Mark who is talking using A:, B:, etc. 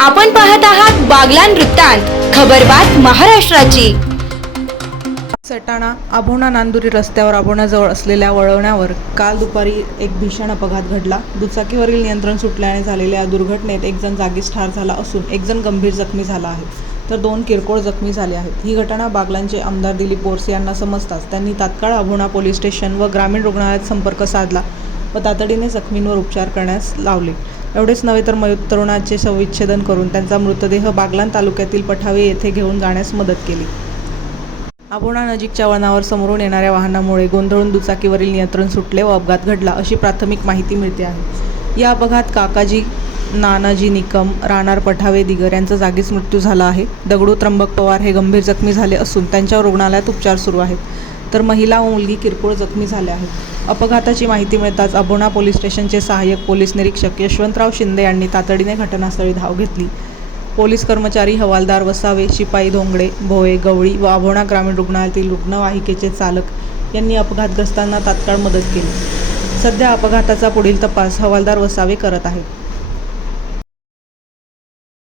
A: आपण पाहत आहात बागलान वृत्तांत खबरबात महाराष्ट्राची.
B: सटाणा आभोणा नांदुरी रस्त्यावर आभोणाजवळ असलेल्या वळवण्यावर काल दुपारी एक भीषण अपघात घडला. दुचाकीवरील नियंत्रण सुटल्याने झालेल्या या दुर्घटनेत एक जण जागीच ठार झाला असून एक जण गंभीर जखमी झाला आहे. तर दोन किरकोळ जखमी झाले आहेत. ही घटना बागलांचे आमदार दिलीप बोरसे यांना समजताच त्यांनी तात्काळ आभोणा पोलीस स्टेशन व ग्रामीण रुग्णालयात संपर्क साधला व तातडीने जखमींवर उपचार करण्यास लावले. एवढेच नव्हे तर मयत तरुणाचे शवविच्छेदन करून त्यांचा मृतदेह बागलान तालुक्यातील पठावे येथे घेऊन जाण्यास मदत केली. आबोणा नजीकच्या वळणावर समोरून येणाऱ्या वाहनामुळे गोंधळून दुचाकीवरील नियंत्रण सुटले व अपघात घडला अशी प्राथमिक माहिती मिळते आहे. या अपघात काकाजी नानाजी निकम राणार पठावे दिगर यांचा जागीच मृत्यू झाला आहे. दगडू त्र्यंबक पवार हे गंभीर जखमी झाले असून त्यांच्यावर रुग्णालयात उपचार सुरू आहेत. तर महिला व मुलगी किरकोळ जखमी झाल्या आहेत. अपघाताची माहिती मिळताच अभोणा पोलीस स्टेशनचे सहाय्यक पोलीस निरीक्षक यशवंतराव शिंदे यांनी तातडीने घटनास्थळी धाव घेतली. पोलीस कर्मचारी हवालदार वसावे शिपाई धोंगडे भोये गवळी व अभोणा ग्रामीण रुग्णालयातील रुग्णवाहिकेचे चालक यांनी अपघातग्रस्तांना तात्काळ मदत केली. सध्या अपघाताचा पुढील तपास हवालदार वसावे करत आहेत.